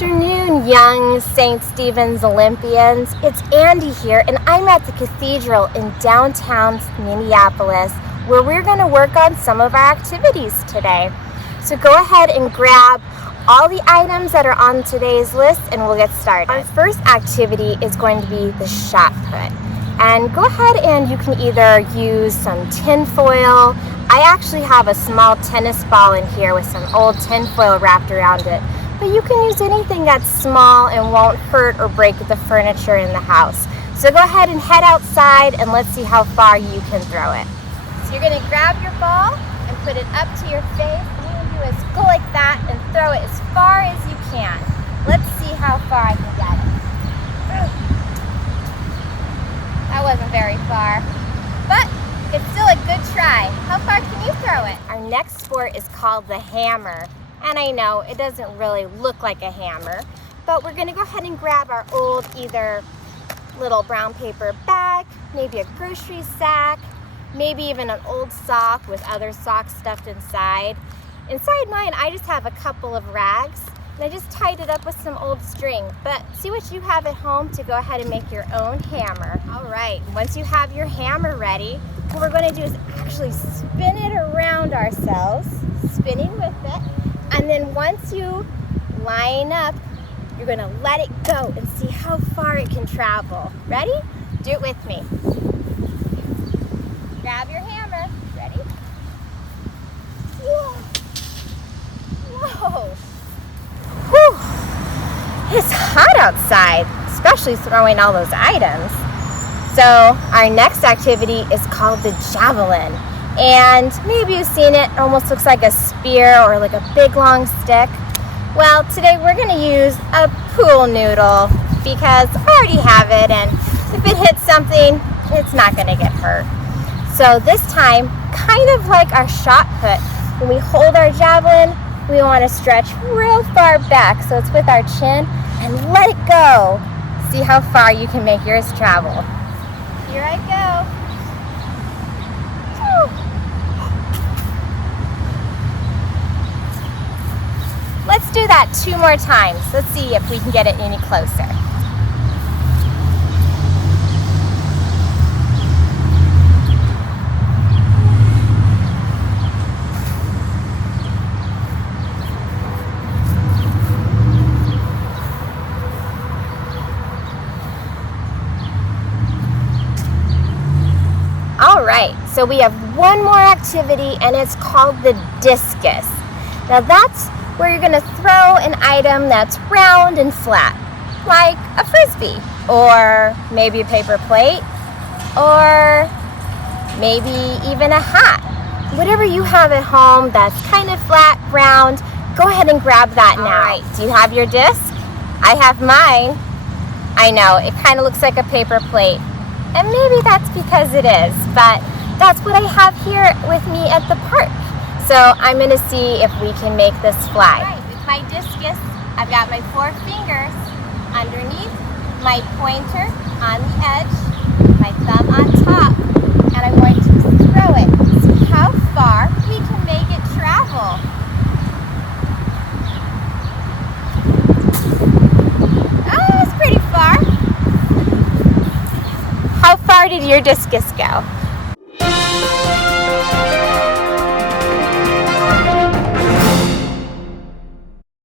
afternoon, young St. Stephen's Olympians. It's Andy here, and I'm at the cathedral in downtown Minneapolis, where we're going to work on some of our activities today. So go ahead and grab all the items that are on today's list, and we'll get started. Our first activity is going to be the shot put. And go ahead and you can either use some tin foil. I actually have a small tennis ball in here with some old tin foil wrapped around it. But you can use anything that's small and won't hurt or break the furniture in the house. So go ahead and head outside and let's see how far you can throw it. So you're gonna grab your ball and put it up to your face. What you're gonna do is go like that and throw it as far as you can. Let's see how far I can get it. That wasn't very far, but it's still a good try. How far can you throw it? Our next sport is called the hammer. And I know it doesn't really look like a hammer, but we're gonna go ahead and grab our old either little brown paper bag, maybe a grocery sack, maybe even an old sock with other socks stuffed inside. Inside mine, I just have a couple of rags, and I just tied it up with some old string. But see what you have at home to go ahead and make your own hammer. All right, once you have your hammer ready, what we're gonna do is actually spin it around ourselves, spinning with it. And then once you line up, you're gonna let it go and see how far it can travel. Ready? Do it with me. Grab your hammer. Ready? Whoa. Whoa. Whew. It's hot outside, especially throwing all those items. So our next activity is called the Javelin. And maybe you've seen it, it almost looks like a spear or like a big long stick. Well, today we're gonna use a pool noodle because I already have it, and if it hits something, it's not gonna get hurt. So this time, kind of like our shot put, when we hold our javelin, we wanna stretch real far back so it's with our chin and let it go. See how far you can make yours travel. Here I go. Let's do that 2 more times. Let's see if we can get it any closer. All right, so we have one more activity, and it's called the discus. Now that's where you're gonna throw an item that's round and flat, like a frisbee, or maybe a paper plate, or maybe even a hat. Whatever you have at home that's kind of flat, round, go ahead and grab that now. All right, do you have your disc? I have mine. I know, it kind of looks like a paper plate, and maybe that's because it is, but that's what I have here with me at the park. So I'm gonna see if we can make this fly. All right, with my discus, I've got my 4 fingers underneath, my pointer on the edge, my thumb on top, and I'm going to throw it. See how far we can make it travel. Oh, that's pretty far. How far did your discus go?